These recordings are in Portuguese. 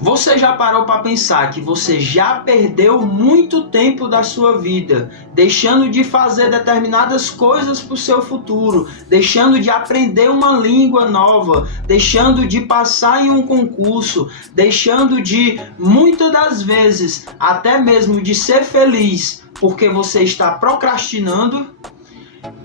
Você já parou para pensar que você já perdeu muito tempo da sua vida, deixando de fazer determinadas coisas para o seu futuro, deixando de aprender uma língua nova, deixando de passar em um concurso, deixando de, muitas das vezes, até mesmo de ser feliz, porque você está procrastinando?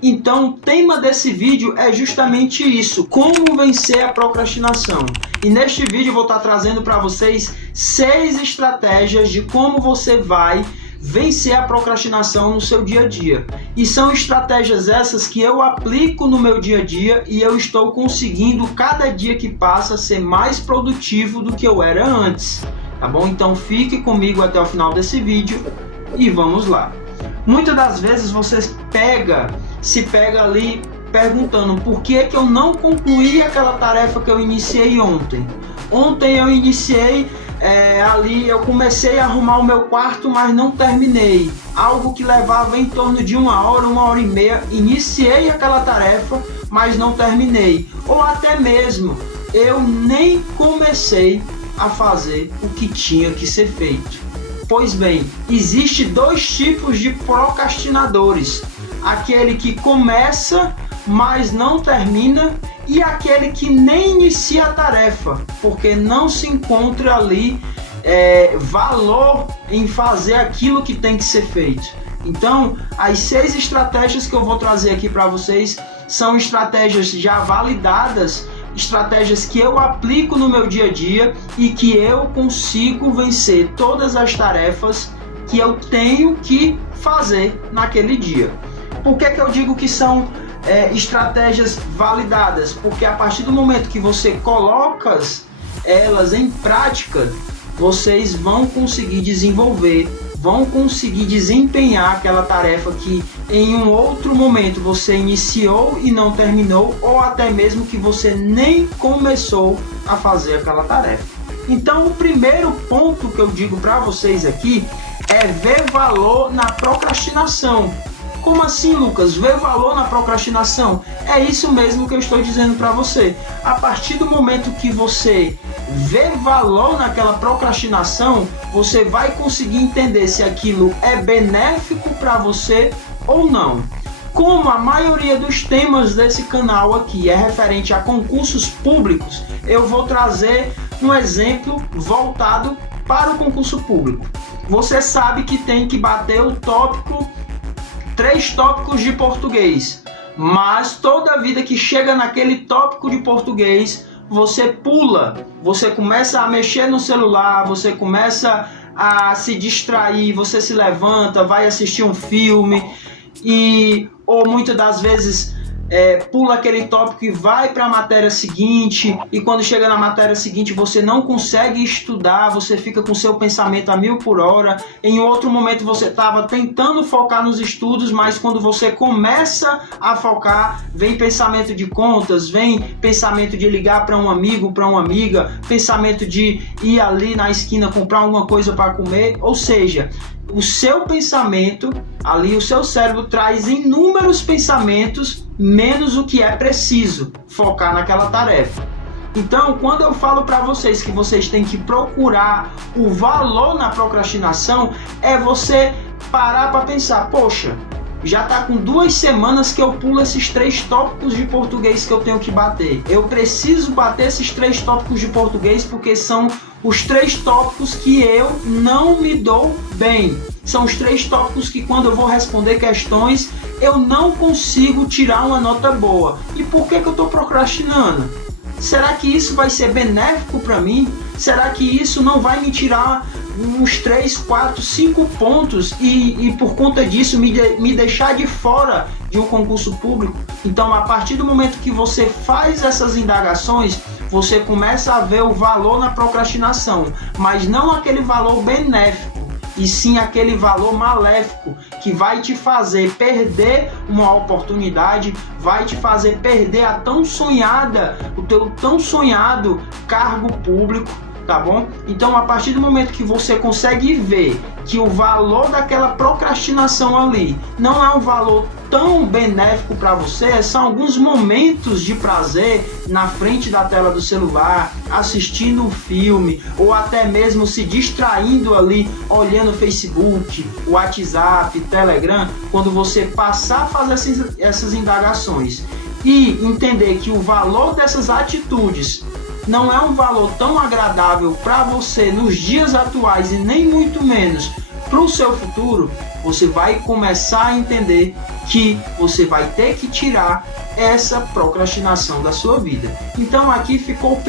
Então, o tema desse vídeo é justamente isso: como vencer a procrastinação. E neste vídeo eu vou estar trazendo para vocês 6 estratégias de como você vai vencer a procrastinação no seu dia a dia. E são estratégias essas que eu aplico no meu dia a dia e eu estou conseguindo, cada dia que passa, ser mais produtivo do que eu era antes. Tá bom? Então fique comigo até o final desse vídeo e vamos lá. Muitas das vezes você se pega ali perguntando por que eu não concluí aquela tarefa que eu iniciei ontem. Ontem eu iniciei eu comecei a arrumar o meu quarto, mas não terminei. Algo que levava em torno de 1 hora, 1 hora e meia. Iniciei aquela tarefa, mas não terminei. Ou até mesmo, eu nem comecei a fazer o que tinha que ser feito. Pois bem, existe 2 tipos de procrastinadores: aquele que começa, mas não termina, e aquele que nem inicia a tarefa, porque não se encontra ali valor em fazer aquilo que tem que ser feito. Então, as 6 estratégias que eu vou trazer aqui para vocês são estratégias já validadas, estratégias que eu aplico no meu dia a dia e que eu consigo vencer todas as tarefas que eu tenho que fazer naquele dia. Por que eu digo que são estratégias validadas? Porque a partir do momento que você coloca elas em prática, vocês vão conseguir desenvolver, vão conseguir desempenhar aquela tarefa que em um outro momento você iniciou e não terminou, ou até mesmo que você nem começou a fazer aquela tarefa. Então, o primeiro ponto que eu digo para vocês aqui é ver valor na procrastinação. Como assim, Lucas? Ver valor na procrastinação? É isso mesmo que eu estou dizendo para você. A partir do momento que você vê valor naquela procrastinação, você vai conseguir entender se aquilo é benéfico para você ou não. Como a maioria dos temas desse canal aqui é referente a concursos públicos, eu vou trazer um exemplo voltado para o concurso público. Você sabe que tem que bater o tópico, 3 tópicos de português, mas toda vida que chega naquele tópico de português, você pula, você começa a mexer no celular, você começa a se distrair, você se levanta, vai assistir um filme ou muitas das vezes pula aquele tópico e vai para a matéria seguinte, e quando chega na matéria seguinte você não consegue estudar, você fica com seu pensamento a 1000 por hora. Em outro momento você estava tentando focar nos estudos, mas quando você começa a focar, vem pensamento de contas, vem pensamento de ligar para um amigo, para uma amiga, pensamento de ir ali na esquina comprar alguma coisa para comer. Ou seja, o seu pensamento, ali o seu cérebro traz inúmeros pensamentos, menos o que é preciso focar naquela tarefa. Então, quando eu falo para vocês que vocês têm que procurar o valor na procrastinação, é você parar para pensar: poxa, já está com 2 semanas que eu pulo esses 3 tópicos de português que eu tenho que bater. Eu preciso bater esses 3 tópicos de português porque são os 3 tópicos que eu não me dou bem. São os 3 tópicos que, quando eu vou responder questões, eu não consigo tirar uma nota boa. E por que eu estou procrastinando? Será que isso vai ser benéfico para mim? Será que isso não vai me tirar uns 3, 4, 5 pontos e por conta disso me deixar de fora de um concurso público? Então, a partir do momento que você faz essas indagações, você começa a ver o valor na procrastinação, mas não aquele valor benéfico, e sim aquele valor maléfico que vai te fazer perder uma oportunidade, vai te fazer perder o teu tão sonhado cargo público, tá bom? Então, a partir do momento que você consegue ver que o valor daquela procrastinação ali não é um valor tão benéfico para você são alguns momentos de prazer na frente da tela do celular, assistindo um filme, ou até mesmo se distraindo ali, olhando Facebook, WhatsApp, Telegram, quando você passar a fazer essas indagações e entender que o valor dessas atitudes não é um valor tão agradável para você nos dias atuais e nem muito menos para o seu futuro, você vai começar a entender que você vai ter que tirar essa procrastinação da sua vida. Então aqui ficou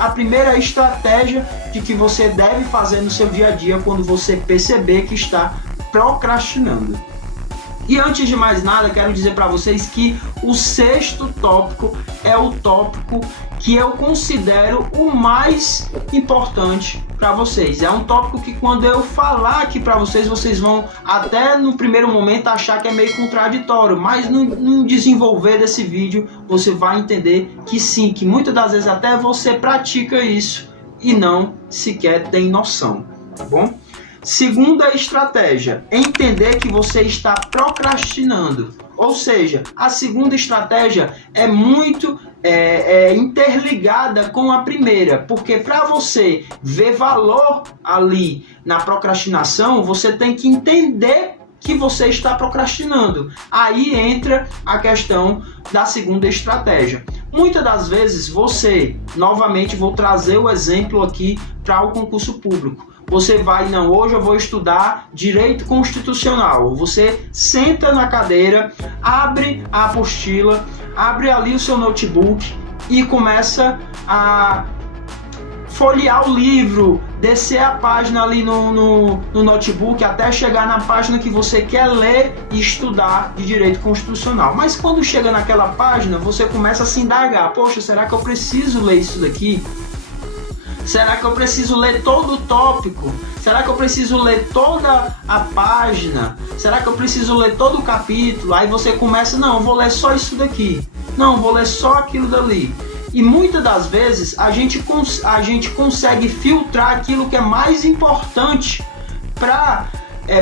a primeira estratégia de que você deve fazer no seu dia a dia quando você perceber que está procrastinando. E antes de mais nada, quero dizer para vocês que o sexto tópico é o tópico que eu considero o mais importante para vocês. É um tópico que quando eu falar aqui para vocês, vocês vão até no primeiro momento achar que é meio contraditório, mas no desenvolver desse vídeo você vai entender que sim, que muitas das vezes até você pratica isso e não sequer tem noção, tá bom? Segunda estratégia, entender que você está procrastinando. Ou seja, a segunda estratégia é muito interligada com a primeira, porque para você ver valor ali na procrastinação, você tem que entender que você está procrastinando. Aí entra a questão da segunda estratégia. Muitas das vezes você, novamente vou trazer o exemplo aqui para o concurso público. Você vai, não, hoje eu vou estudar direito constitucional. Você senta na cadeira, abre a apostila, abre ali o seu notebook e começa a folhear o livro, descer a página ali no notebook até chegar na página que você quer ler e estudar de direito constitucional. Mas quando chega naquela página, você começa a se indagar: poxa, será que eu preciso ler isso daqui? Será que eu preciso ler todo o tópico? Será que eu preciso ler toda a página? Será que eu preciso ler todo o capítulo? Aí você começa, não, eu vou ler só isso daqui. Não, vou ler só aquilo dali. E muitas das vezes a gente consegue filtrar aquilo que é mais importante para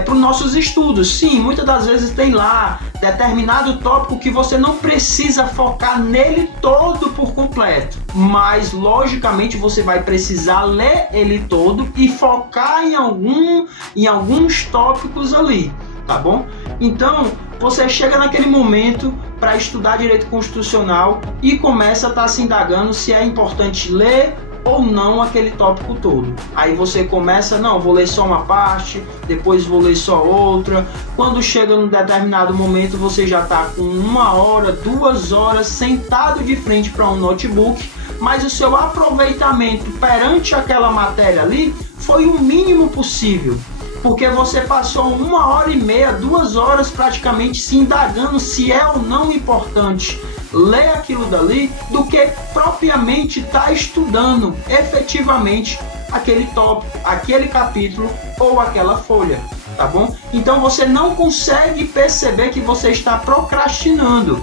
os nossos estudos. Sim, muitas das vezes tem lá determinado tópico que você não precisa focar nele todo por completo, mas logicamente você vai precisar ler ele todo e focar em alguns tópicos ali, tá bom? Então você chega naquele momento para estudar direito constitucional e começa a estar se indagando se é importante ler ou não aquele tópico todo. Aí você começa, não, vou ler só uma parte, depois vou ler só outra. Quando chega num determinado momento, você já está com 1 hora, 2 horas sentado de frente para um notebook, mas o seu aproveitamento perante aquela matéria ali foi o mínimo possível, porque você passou 1 hora e meia, 2 horas praticamente se indagando se é ou não importante ler aquilo dali, do que propriamente estar estudando efetivamente aquele tópico, aquele capítulo ou aquela folha, tá bom? Então você não consegue perceber que você está procrastinando.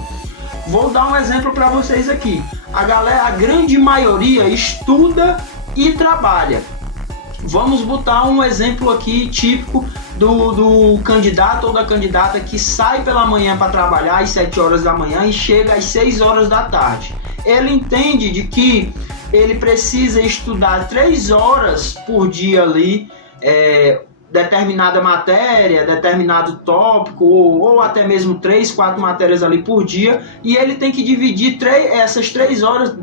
Vou dar um exemplo para vocês aqui. A grande maioria estuda e trabalha. Vamos botar um exemplo aqui típico do candidato ou da candidata que sai pela manhã para trabalhar às 7 horas da manhã e chega às 6 horas da tarde. Ele entende de que ele precisa estudar 3 horas por dia ali, determinada matéria, determinado tópico, ou até mesmo 3, 4 matérias ali por dia, e ele tem que dividir essas 3 horas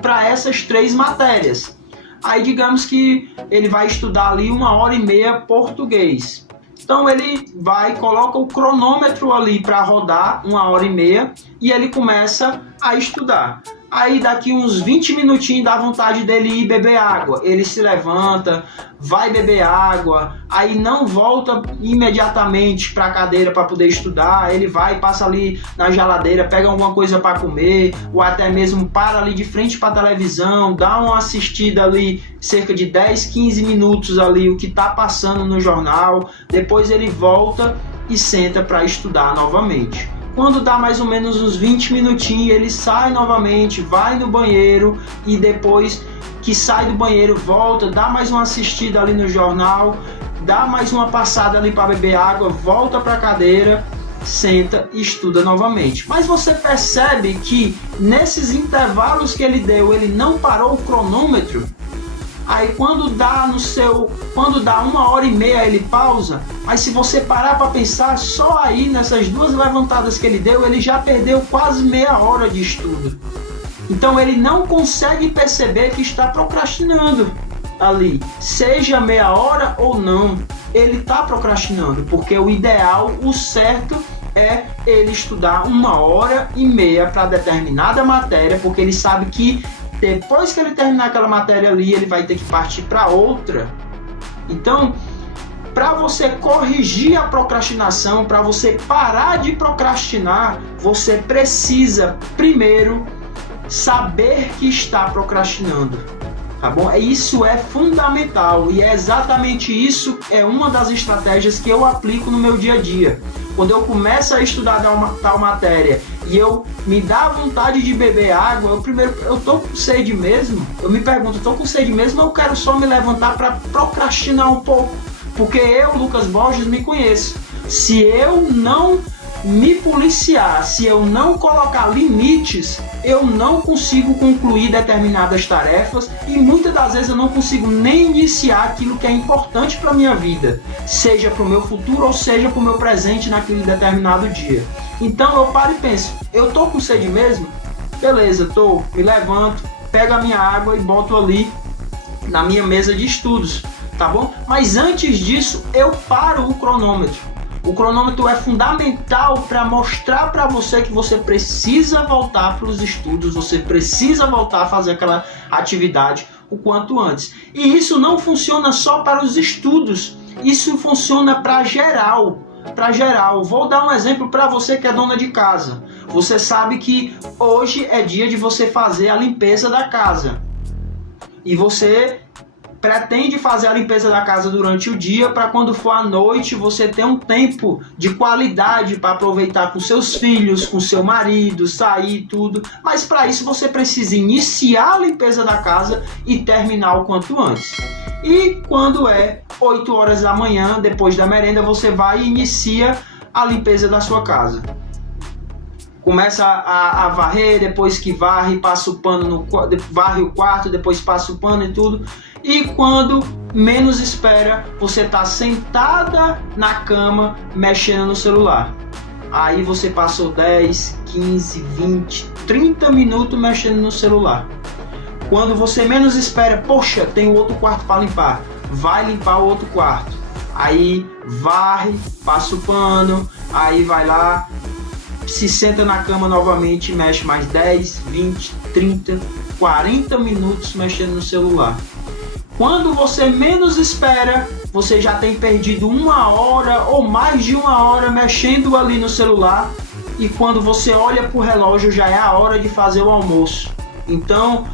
para essas 3 matérias. Aí digamos que ele vai estudar ali 1 hora e meia português. Então ele coloca o cronômetro ali para rodar 1 hora e meia e ele começa a estudar. Aí daqui uns 20 minutinhos dá vontade dele ir beber água. Ele se levanta, vai beber água, aí não volta imediatamente para a cadeira para poder estudar. Ele vai, passa ali na geladeira, pega alguma coisa para comer, ou até mesmo para ali de frente para a televisão, dá uma assistida ali, cerca de 10, 15 minutos ali, o que está passando no jornal. Depois ele volta e senta para estudar novamente. Quando dá mais ou menos uns 20 minutinhos, ele sai novamente, vai no banheiro e depois que sai do banheiro volta, dá mais uma assistida ali no jornal, dá mais uma passada ali para beber água, volta para a cadeira, senta e estuda novamente. Mas você percebe que nesses intervalos que ele deu, ele não parou o cronômetro. Aí quando dá 1h30 ele pausa. Mas se você parar para pensar, só aí nessas 2 levantadas que ele deu, ele já perdeu quase meia hora de estudo. Então ele não consegue perceber que está procrastinando ali, seja meia hora ou não, ele está procrastinando, porque o ideal, o certo é ele estudar 1h30 para determinada matéria, porque ele sabe que depois que ele terminar aquela matéria ali, ele vai ter que partir para outra. Então, para você corrigir a procrastinação, para você parar de procrastinar, você precisa primeiro saber que está procrastinando, tá bom? Isso é fundamental e é exatamente isso, é uma das estratégias que eu aplico no meu dia a dia. Quando eu começo a estudar tal matéria e eu me dá vontade de beber água, eu tô com sede mesmo, eu me pergunto, tô com sede mesmo ou eu quero só me levantar para procrastinar um pouco? Porque eu, Lucas Borges, me conheço. Se eu não me policiar, se eu não colocar limites, eu não consigo concluir determinadas tarefas e muitas das vezes eu não consigo nem iniciar aquilo que é importante para a minha vida, seja para o meu futuro ou seja para o meu presente naquele determinado dia. Então eu paro e penso, eu tô com sede mesmo? Beleza, tô, me levanto, pego a minha água e boto ali na minha mesa de estudos, tá bom? Mas antes disso, eu paro o cronômetro. O cronômetro é fundamental para mostrar para você que você precisa voltar para os estudos, você precisa voltar a fazer aquela atividade o quanto antes. E isso não funciona só para os estudos, isso funciona para geral. Vou dar um exemplo para você que é dona de casa. Você sabe que hoje é dia de você fazer a limpeza da casa. E você pretende fazer a limpeza da casa durante o dia para quando for à noite você ter um tempo de qualidade para aproveitar com seus filhos, com seu marido, sair tudo. Mas para isso você precisa iniciar a limpeza da casa e terminar o quanto antes. E quando é 8 horas da manhã, depois da merenda, você vai e inicia a limpeza da sua casa. Começa a varrer, depois que varre, passa o pano, varre o quarto, depois passa o pano e tudo. E quando menos espera, você está sentada na cama mexendo no celular. Aí você passou 10, 15, 20, 30 minutos mexendo no celular. Quando você menos espera, poxa, tem outro quarto para limpar. Vai limpar o outro quarto. Aí varre, passa o pano, aí vai lá, se senta na cama novamente e mexe mais 10, 20, 30, 40 minutos mexendo no celular. Quando você menos espera, você já tem perdido 1 hora ou mais de 1 hora mexendo ali no celular. E quando você olha para o relógio, já é a hora de fazer o almoço. Então,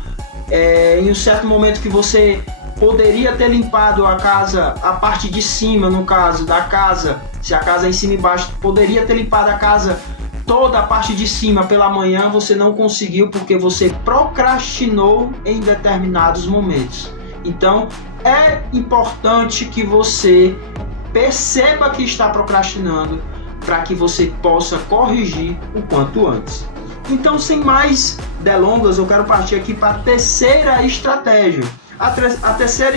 em um certo momento que você poderia ter limpado a casa, a parte de cima, no caso da casa, se a casa é em cima e embaixo, poderia ter limpado a casa toda a parte de cima pela manhã, você não conseguiu porque você procrastinou em determinados momentos. Então, é importante que você perceba que está procrastinando para que você possa corrigir o quanto antes. Então, sem mais delongas, eu quero partir aqui para a terceira estratégia. A terceira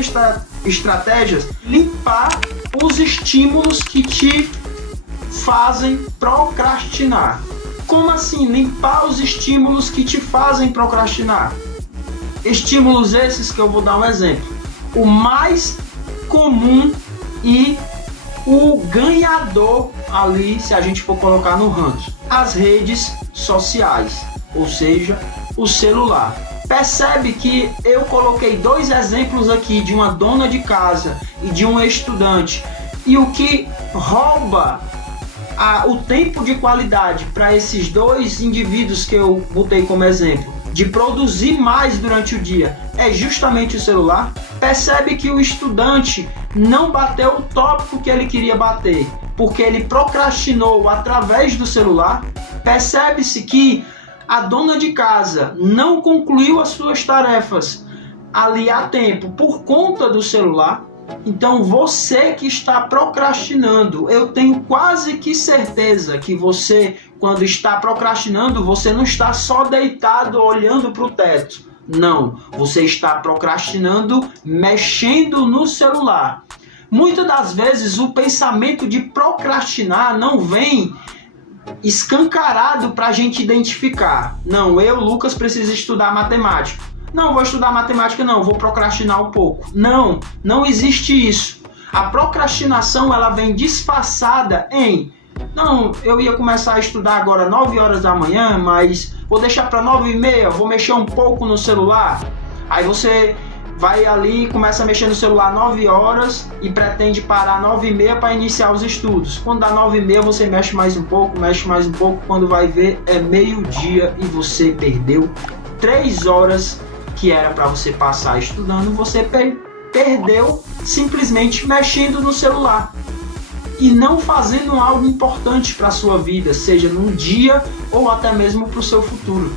estratégia é limpar os estímulos que te fazem procrastinar. Como assim limpar os estímulos que te fazem procrastinar? Estímulos esses que eu vou dar um exemplo. O mais comum e o ganhador ali, se a gente for colocar no ranking, as redes sociais, ou seja, o celular. Percebe que eu coloquei 2 exemplos aqui de uma dona de casa e de um estudante, e o que rouba o tempo de qualidade para esses 2 indivíduos que eu botei como exemplo, de produzir mais durante o dia, é justamente o celular. Percebe que o estudante não bateu o tópico que ele queria bater, porque ele procrastinou através do celular. Percebe-se que a dona de casa não concluiu as suas tarefas ali a tempo por conta do celular. Então você que está procrastinando, eu tenho quase que certeza que você, quando está procrastinando, você não está só deitado olhando para o teto. Não, você está procrastinando mexendo no celular. Muitas das vezes o pensamento de procrastinar não vem escancarado para a gente identificar. Não, eu, Lucas, preciso estudar matemática. Não, vou estudar matemática não, vou procrastinar um pouco. Não, não existe isso. A procrastinação ela vem disfarçada em não, eu ia começar a estudar agora 9 horas da manhã, mas vou deixar para 9h30, vou mexer um pouco no celular. Aí você vai ali e começa a mexer no celular 9 horas e pretende parar 9h30 para iniciar os estudos. Quando dá 9h30 você mexe mais um pouco, quando vai ver é meio-dia e você perdeu 3 horas que era para você passar estudando, você perdeu simplesmente mexendo no celular e não fazendo algo importante para a sua vida, seja num dia ou até mesmo para o seu futuro.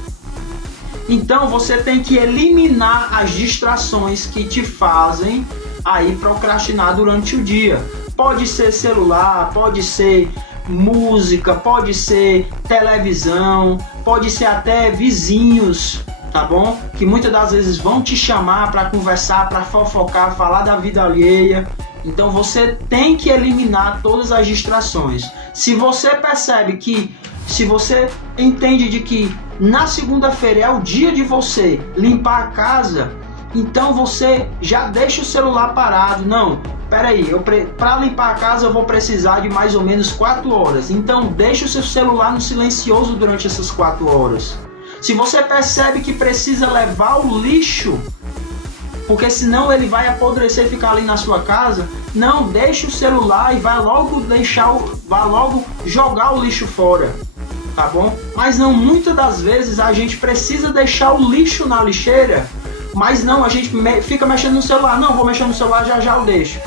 Então você tem que eliminar as distrações que te fazem aí procrastinar durante o dia. Pode ser celular, pode ser música, pode ser televisão, pode ser até vizinhos, tá bom? Que muitas das vezes vão te chamar para conversar, para fofocar, falar da vida alheia. Então você tem que eliminar todas as distrações. Se você percebe que, se você entende de que na segunda-feira é o dia de você limpar a casa, então você já deixa o celular parado. Não, peraí, para limpar a casa eu vou precisar de mais ou menos 4 horas. Então deixa o seu celular no silencioso durante essas 4 horas. Se você percebe que precisa levar o lixo, porque senão ele vai apodrecer e ficar ali na sua casa, não, deixa o celular e vai logo jogar o lixo fora, tá bom? Mas não, muitas das vezes a gente precisa deixar o lixo na lixeira, mas não, a gente fica mexendo no celular. Não, vou mexer no celular, já eu deixo.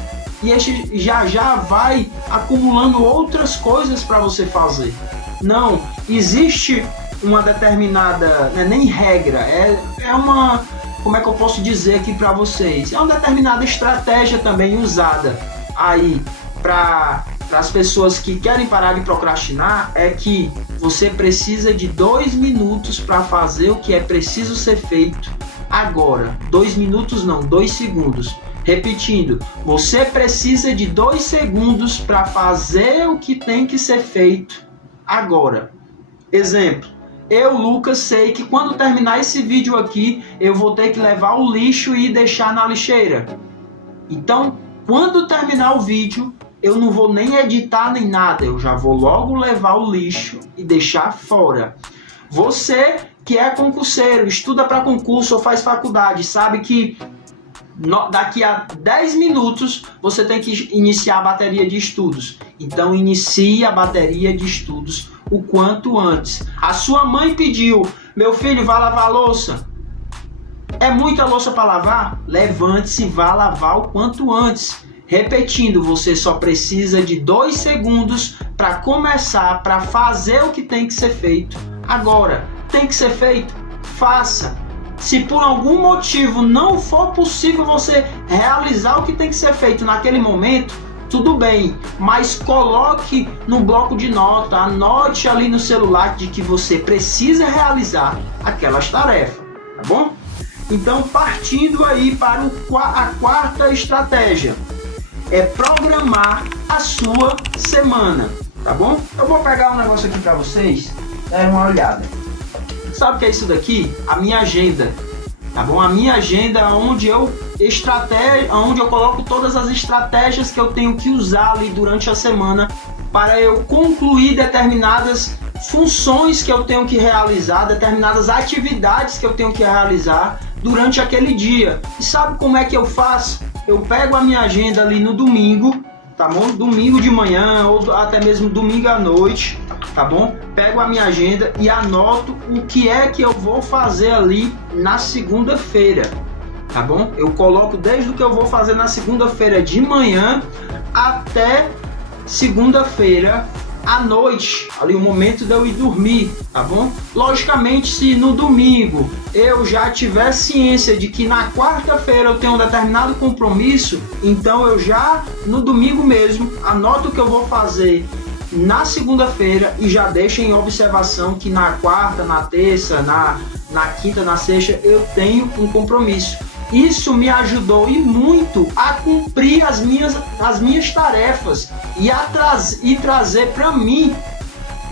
E este já vai acumulando outras coisas para você fazer. Não, existe uma determinada, não é nem regra, é uma, como é que eu posso dizer aqui para vocês? É uma determinada estratégia também usada aí para as pessoas que querem parar de procrastinar, é que você precisa de 2 minutos para fazer o que é preciso ser feito agora. 2 minutos não, 2 segundos. Repetindo, você precisa de 2 segundos para fazer o que tem que ser feito agora. Exemplo. Eu, Lucas, sei que quando terminar esse vídeo aqui, eu vou ter que levar o lixo e deixar na lixeira. Então, quando terminar o vídeo, eu não vou nem editar nem nada. Eu já vou logo levar o lixo e deixar fora. Você que é concurseiro, estuda para concurso ou faz faculdade, sabe que daqui a 10 minutos você tem que iniciar a bateria de estudos. Então inicie a bateria de estudos o quanto antes. A sua mãe pediu, meu filho, vá lavar a louça. É muita louça para lavar? Levante-se e vá lavar o quanto antes. Repetindo, você só precisa de 2 segundos para começar, para fazer o que tem que ser feito. Agora, tem que ser feito? Faça. Se por algum motivo não for possível você realizar o que tem que ser feito naquele momento, tudo bem, mas coloque no bloco de nota, anote ali no celular de que você precisa realizar aquelas tarefas, tá bom? Então, partindo aí para a quarta estratégia, é programar a sua semana, tá bom? Eu vou pegar um negócio aqui para vocês, darem uma olhada. Sabe o que é isso daqui? A minha agenda, tá bom? A minha agenda onde eu coloco todas as estratégias que eu tenho que usar ali durante a semana para eu concluir determinadas funções que eu tenho que realizar, determinadas atividades que eu tenho que realizar durante aquele dia. E sabe como é que eu faço? Eu pego a minha agenda ali no domingo, tá bom? Domingo de manhã ou até mesmo domingo à noite, tá bom? Pego a minha agenda e anoto o que é que eu vou fazer ali na segunda-feira, tá bom? Eu coloco desde o que eu vou fazer na segunda-feira de manhã até segunda-feira à noite, ali o momento de eu ir dormir, tá bom? Logicamente, se no domingo eu já tiver ciência de que na quarta-feira eu tenho um determinado compromisso, então eu já no domingo mesmo anoto o que eu vou fazer na segunda-feira e já deixo em observação que na quarta, na terça, na quinta, na sexta eu tenho um compromisso. Isso me ajudou e muito a cumprir as minhas tarefas e trazer para mim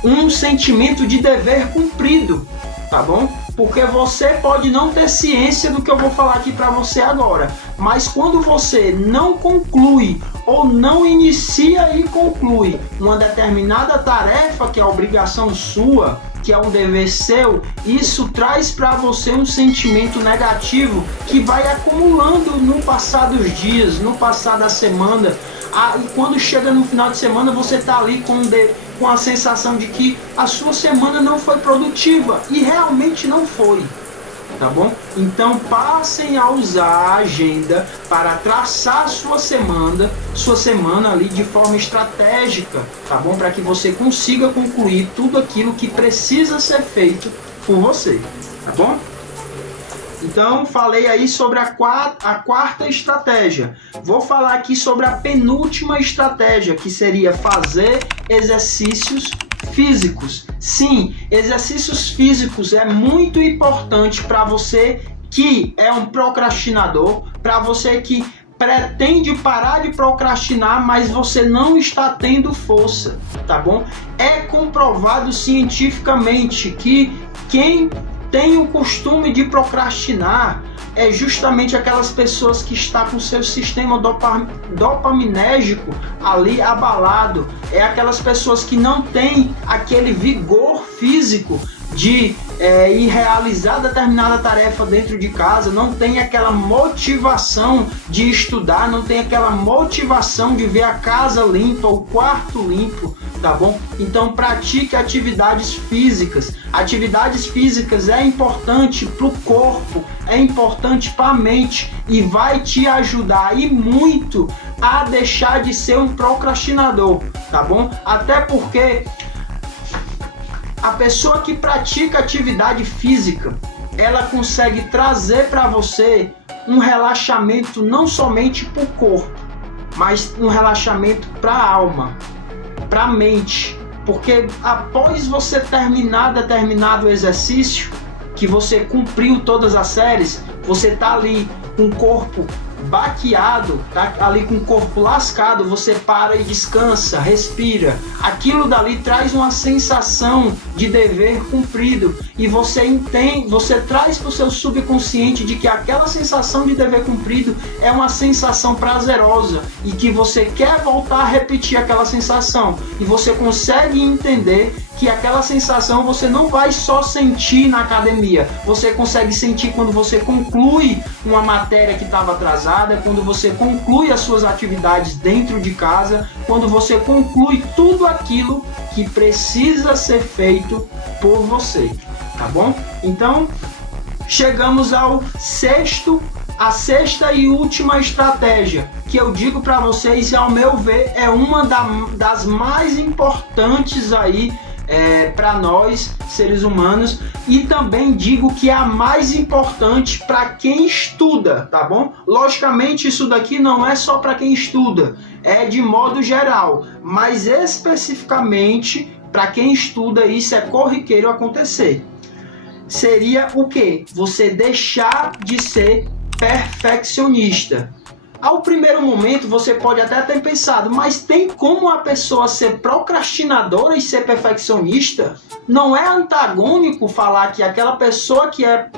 um sentimento de dever cumprido, tá bom? Porque você pode não ter ciência do que eu vou falar aqui para você agora, mas quando você não conclui ou não inicia e conclui uma determinada tarefa que é obrigação sua, que é um dever seu, isso traz para você um sentimento negativo que vai acumulando no passar dos dias, no passar da semana. E quando chega no final de semana, você está ali com a sensação de que a sua semana não foi produtiva, e realmente não foi, tá bom? Então passem a usar a agenda para traçar sua semana ali de forma estratégica, tá bom? Para que você consiga concluir tudo aquilo que precisa ser feito por você, tá bom? Então, falei aí sobre a quarta estratégia. Vou falar aqui sobre a penúltima estratégia, que seria fazer exercícios físicos. Sim, exercícios físicos é muito importante para você que é um procrastinador, para você que pretende parar de procrastinar, mas você não está tendo força, tá bom? É comprovado cientificamente que quem tem o costume de procrastinar é justamente aquelas pessoas que estão com seu sistema dopaminérgico ali abalado, é aquelas pessoas que não têm aquele vigor físico de ir realizar determinada tarefa dentro de casa, não tem aquela motivação de estudar, não tem aquela motivação de ver a casa limpa, o quarto limpo, tá bom? Então pratique atividades físicas. Atividades físicas é importante para o corpo, é importante para a mente e vai te ajudar e muito a deixar de ser um procrastinador, tá bom? Até porque a pessoa que pratica atividade física, ela consegue trazer para você um relaxamento não somente para o corpo, mas um relaxamento para a alma, para a mente. Porque após você terminar determinado exercício, que você cumpriu todas as séries, você tá ali com o corpo baqueado, tá ali com o corpo lascado, você para e descansa, respira. Aquilo dali traz uma sensação de dever cumprido e você entende, você traz para o seu subconsciente de que aquela sensação de dever cumprido é uma sensação prazerosa e que você quer voltar a repetir aquela sensação, e você consegue entender que aquela sensação você não vai só sentir na academia, você consegue sentir quando você conclui uma matéria que estava atrasada, quando você conclui as suas atividades dentro de casa, quando você conclui tudo aquilo que precisa ser feito por você, tá bom? Então, chegamos a sexta e última estratégia, que eu digo para vocês, e ao meu ver, é uma das mais importantes aí para nós, seres humanos, e também digo que é a mais importante para quem estuda, tá bom? Logicamente, isso daqui não é só para quem estuda, é de modo geral, mas especificamente para quem estuda, isso é corriqueiro acontecer. Seria o quê? Você deixar de ser perfeccionista. Ao primeiro momento você pode até ter pensado, mas tem como a pessoa ser procrastinadora e ser perfeccionista? Não é antagônico falar que aquela pessoa que é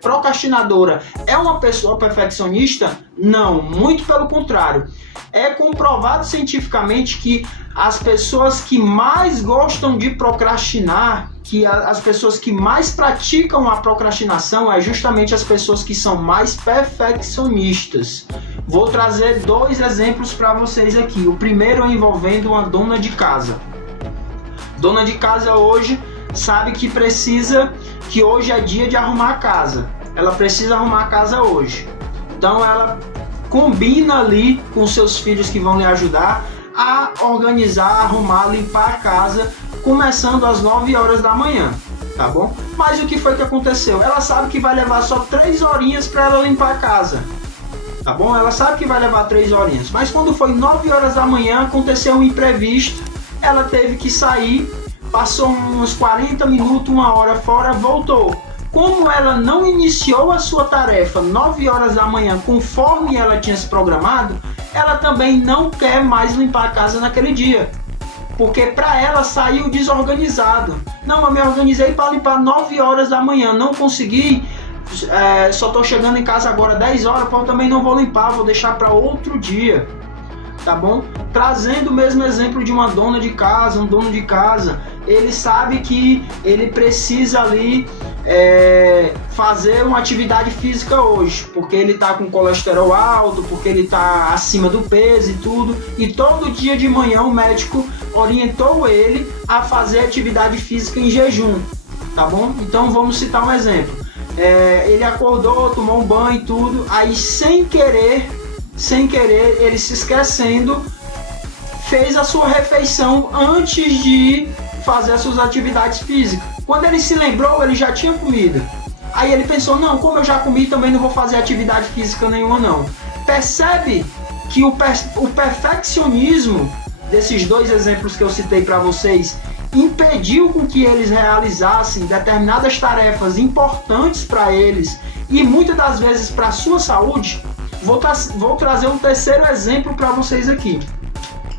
procrastinadora é uma pessoa perfeccionista? Não, muito pelo contrário. É comprovado cientificamente que as pessoas que mais gostam de procrastinar, que as pessoas que mais praticam a procrastinação é justamente as pessoas que são mais perfeccionistas. Vou trazer 2 exemplos para vocês aqui. O primeiro é envolvendo uma dona de casa. Dona de casa hoje sabe que hoje é dia de arrumar a casa. Ela precisa arrumar a casa hoje. Então ela combina ali com seus filhos que vão lhe ajudar. a organizar, arrumar, limpar a casa, começando às 9 horas da manhã, tá bom? Mas o que foi que aconteceu? Ela sabe que vai levar só 3 horinhas para ela limpar a casa, tá bom? Ela sabe que vai levar 3 horinhas, mas quando foi 9 horas da manhã, aconteceu um imprevisto, ela teve que sair, passou uns 40 minutos, 1 hora fora, voltou. Como ela não iniciou a sua tarefa 9 horas da manhã, conforme ela tinha se programado, ela também não quer mais limpar a casa naquele dia. Porque para ela saiu desorganizado. Não, eu me organizei para limpar 9 horas da manhã, não consegui, só estou chegando em casa agora 10 horas, então também não vou limpar, vou deixar para outro dia. Tá bom? Trazendo o mesmo exemplo de uma dona de casa, um dono de casa, ele sabe que ele precisa ali fazer uma atividade física hoje, porque ele está com colesterol alto, porque ele está acima do peso e tudo, e todo dia de manhã o médico orientou ele a fazer atividade física em jejum, tá bom? Então vamos citar um exemplo. Ele acordou, tomou um banho e tudo, aí sem querer, ele se esquecendo, fez a sua refeição antes de fazer as suas atividades físicas. Quando ele se lembrou, ele já tinha comido. Aí ele pensou, não, como eu já comi, também não vou fazer atividade física nenhuma não. Percebe que o perfeccionismo desses 2 exemplos que eu citei para vocês impediu com que eles realizassem determinadas tarefas importantes para eles e muitas das vezes para a sua saúde. Vou trazer um terceiro exemplo para vocês aqui.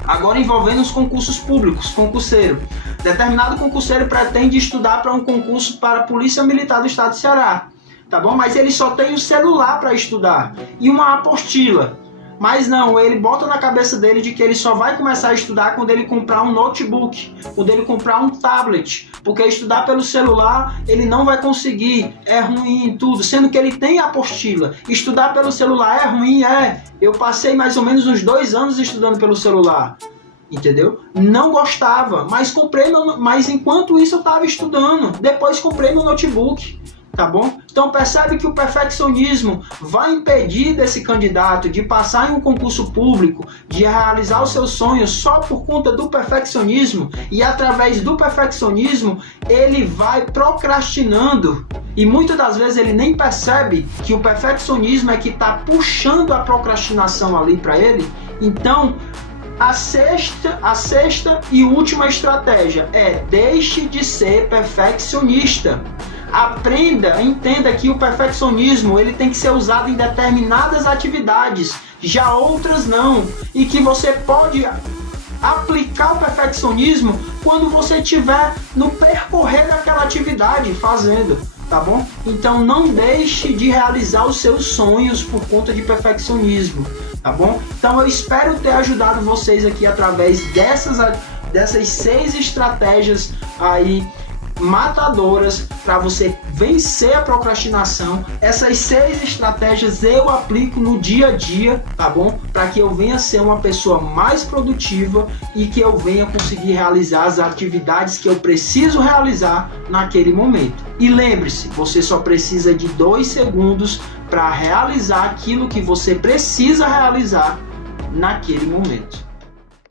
Agora envolvendo os concursos públicos, concurseiro. Determinado concurseiro pretende estudar para um concurso para a Polícia Militar do Estado do Ceará, tá bom? Mas ele só tem o celular para estudar e uma apostila. Mas não, ele bota na cabeça dele de que ele só vai começar a estudar quando ele comprar um notebook, quando ele comprar um tablet, porque estudar pelo celular ele não vai conseguir, é ruim em tudo, sendo que ele tem a apostila. Estudar pelo celular é ruim, eu passei mais ou menos uns 2 anos estudando pelo celular, entendeu? Não gostava, mas enquanto isso eu estava estudando, depois comprei meu notebook. Tá bom? Então percebe que o perfeccionismo vai impedir desse candidato de passar em um concurso público, de realizar os seus sonhos só por conta do perfeccionismo, e através do perfeccionismo ele vai procrastinando e muitas das vezes ele nem percebe que o perfeccionismo é que está puxando a procrastinação ali para ele. Então a sexta e última estratégia é: deixe de ser perfeccionista. Aprenda, entenda que o perfeccionismo ele tem que ser usado em determinadas atividades, já outras não, e que você pode aplicar o perfeccionismo quando você estiver no percorrer daquela atividade fazendo, tá bom? Então não deixe de realizar os seus sonhos por conta de perfeccionismo, tá bom? Então eu espero ter ajudado vocês aqui através dessas 6 estratégias aí matadoras para você vencer a procrastinação. Essas 6 estratégias eu aplico no dia a dia, tá bom? Para que eu venha ser uma pessoa mais produtiva e que eu venha conseguir realizar as atividades que eu preciso realizar naquele momento. E lembre-se, você só precisa de 2 segundos para realizar aquilo que você precisa realizar naquele momento.